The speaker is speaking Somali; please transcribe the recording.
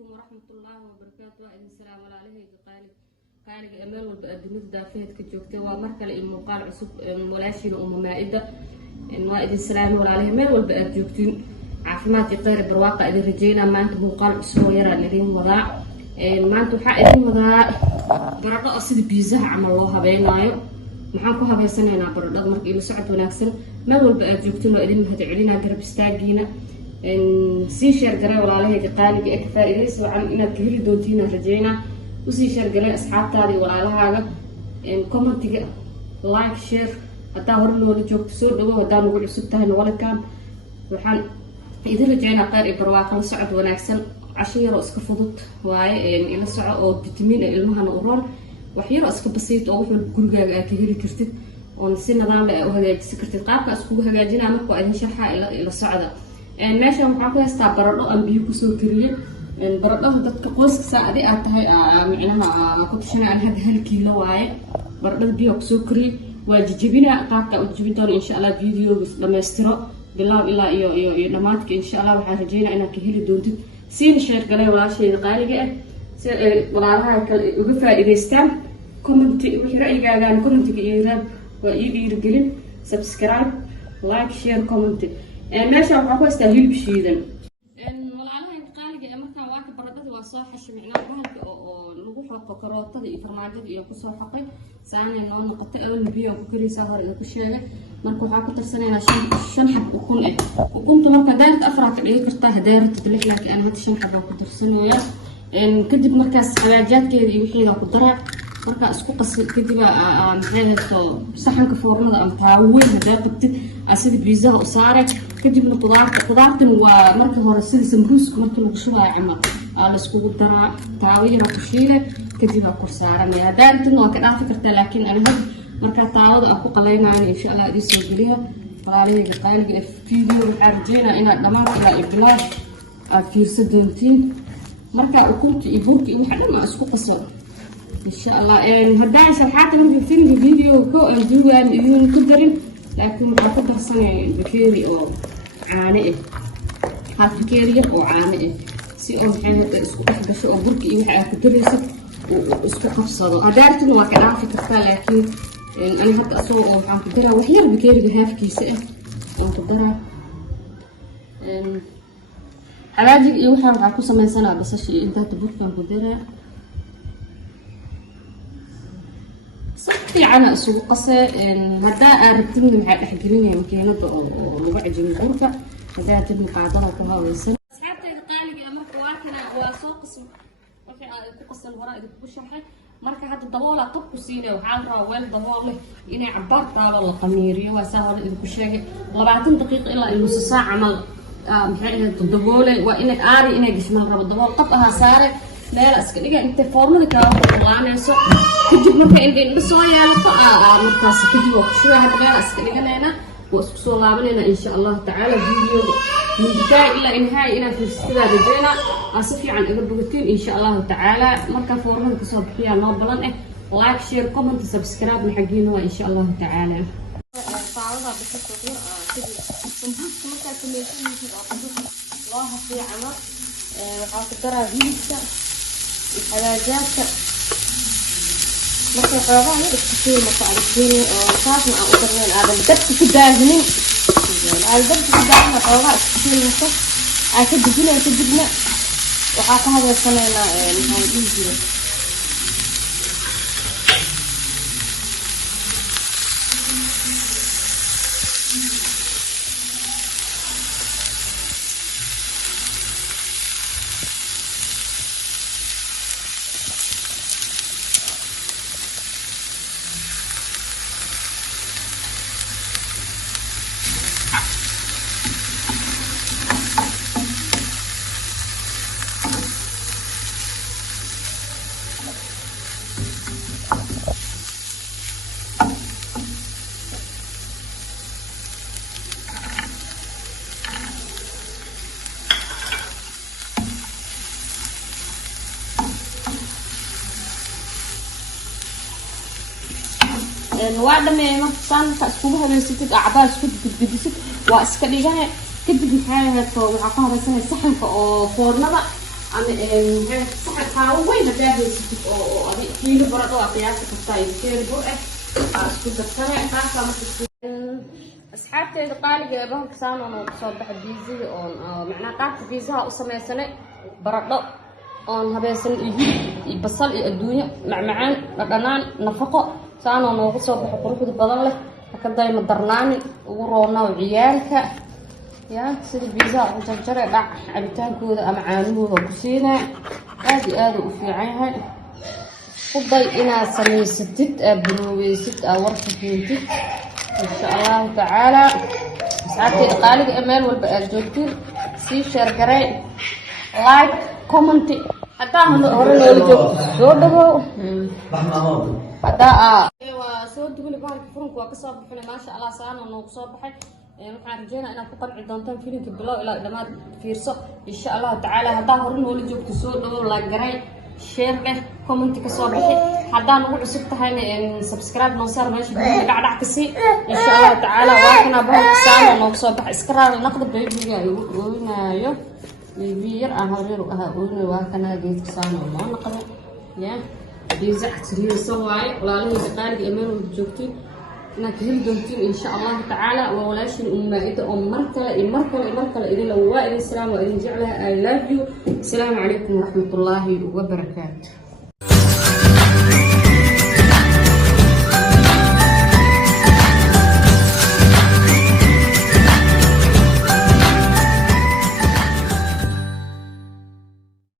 عليكم ورحمة الله وبركاته. السلام عليكم قالك أمال والبقدمت دافيت كجوكتي ومركل المقال عصب ملاشين مائدة إن السلام عليكم أمال والبقد جوكتين عافمات يطير برواقع إذا رجينا ما أنتم مقال عصب يرى الذين وضاع ما أنتم حائدين وضاع برد أصيد بيزه عمل الله بينايو maxaan ku habeysanaynaa baradhada markii la socod wanaagsan meel walba aad joogtiin oo idin mahadcelinaa garab istaagiina sii share garay walaalahayga qaaliga ee ka faa'iideysi wacan inaad ka heli doontiin rajaynaa u sii share garay asxaabtaada iyo walaalahaaga commentiga like share hadaa hor loola joogto soo dhawo hadaa nagu cusub tahay walaalkaan waxaan idin rajaynaa khayr iyo barwaaqo la socod wanaagsan casho yar oo iska fudud waaye ila soco oo vitamin ilmahana u roon waxyaro iska basiid oo wuxuu gurigaaga aad ka heli kartid oo si nidaam leh u hagaajisan kartid qaabka isku hagaajinaa marka idin sharxa ila socda meeshan waxaan ku haystaa baradho aan biyo ku soo kariyay baradhada dadka qoyska saacadi aad tahay macnaha ku tashanay aan hadda 1 kiilo waaye baradhada biyo ku soo kariyay waa jijibina qaabka u jijibin doona insha Allah videoga dhameystiro bilaab ilaa iyo dhamaadka insha Allah waxaan rajeynaa inaad ka heli doontid siin share galay walaashayda qaaliga ah walaalaha kale uga faa'iideystaan comment wixii ra'yigaaga commentiga iiraan waa ii dhiirigelin subscribe like share comment meesha waxaa ku haystaa hilib shiidan walaalaha qaaliga markaan waa ka baradhada waa soo xashay macnaa bahalka oo lagu xoqo karootada iyo farmaajada iyo ku soo xoqay saanay noo noqotay oo biyo ku kariyay hore ku sheegay marka waxaa ku tarsanaynaa 5 xab ukun ah ukunta marka daarta afraad ka dhigi kartaa hadaarta lix laakiin aan 5 xab ku tarsanayaa kadib markaas xawaajaadkeeda iyo wixii ku daraa marka isku qasay kadib maxayto saxanka foornada ama taawo weyn hadaa qabtid asida pizza u saaray kadibna qudaartan waa marka hore sida sambuuska marka lagu shubayo ama la isku daraa taawo yar ku shiilay kadib ku saaranaya hadaartan waa ka dhaafi kartaa laakiin aniga marka taawada ku qalaynayo insha Allah idin soo geliyo walaalahayga qaaliga video waxaan rajeynaa inaad dhamaan ilaa iblaad aad fiirso doontiin marka ukunta iyo burka waxa dhan ma isku qaso insha Allah haddaan sharxaad lagu fiirin video ko aan duugaan idin ku darin laakiin waxa ku darsanay bakeeri oo caano ah hal bakeeri oo caano ah si oo maxay isku dhexgasho oo burka iyo waxa ku darayso isku qabsado hadaartuna waa ka dhaafi kartaa laakiin ani hadda asoo waxaan ku daraa wax yar bakeeriga haafkiisa ah oo ku daraa حواجج إيه وحنا معكوس ما يصنع بس شيء أنت تبغى كم قدرة صحتي أنا أسوق قصة هذا أردتني مع الحجرين يمكن نبغى نبغى جميل غرفة هذا تبني قاعدة وكذا ويصير أصحابتي القالق أمر قواتنا وسوق قسم وفي قصة الوراء إذا كل شيء مركز هذا الضوالة طب كسينة وحالها وين ضوالة إني عبارة طالع القميري وسهر إذا كل شيء 40 دقيقة إلا نص ساعة عمل maxay toddoboole waa in aari inay gishman rabo dabool qab aha saare meel iska dhiga inta foornada ka qulaanayso kadib marka indha soo yeelato markaas kadib oo shuu hada meel iska dhiganayna oo isku soo laabanayna insha Allah ta'ala video midda ila inhaa ina fiirsada rajayna si fiican iga bogatiin insha Allah ta'ala marka foornada ka soo bixiya noo balan like share comment subscribe maxagiina waa insha Allah ta'ala طاولة بحطه كده سمبوسك مركز سميتين في الله في عمر وحاطرها هيلسة الحلاجات مركز حرارة الكثير مصاريفين وصافنا أو تغيير هذا الدبس في الدازمين الدبس في الدازمين حرارة الكثير مصر أكيد جبنا وحاطة هذا السنة نهاية إيزي الوعد ما يمتصن فاسكوبها من ستة أعباء سكوت بديست واسكاليجها كده بحاجة وعقارة سنة سحن فورنا بقى أنا صحة هاوين هذا أو أبي كيلو برضو أقياس كتاي كيلو برة أسكت الثانية كاسة مثل أصحابتي قالوا جابهم كسان أنا صبح بيزي أو معناه قاعد بيزها أصلا سنة برضو أنا هذا سنة يبصل الدنيا معان رقنان نفقة سان أنا صبح قروح البضلة لكن دايما درناني ورونا وعيالك يا سيدي بيزا وجرجرة دع عبتان كودا أمعانوه وكسينا آدي وفي عينها خضي إنا سمي ستت بنوي ست ورثة فينتي إن شاء الله تعالى ساعتي قالك إيميل والبقى جوتير سي شير لايك كومنتي حتى هورنا الجو دودو حتى ايوا سو دغلي بارك فرنك waa ka soo baxay ma sha Allah saano noo soo baxay waxaan rajeynayaa inaad ku qanci doontaan filimka bilow ilaa dhamaad fiirso insha Allah taala hadaa horan wali joogto soo dhawo like garay share leh comment ka soo bixi hadaa nagu cusub tahayna subscribe noo saar meesha dhacdhac ka sii insha Allah taala waa kana baa saano noo soo baxay iska raali naqd bayiga ugu gooynayo بير أهرير وأهون وكان جيت كسان الله نقدر يا بيزح تري سواي ولا له دقائق إيمان وجوتي نكهل دمتين إن شاء الله تعالى وولاش الأمة إذا مركلة إذا لو السلام وإذا جعلها I love you السلام عليكم ورحمة الله وبركاته.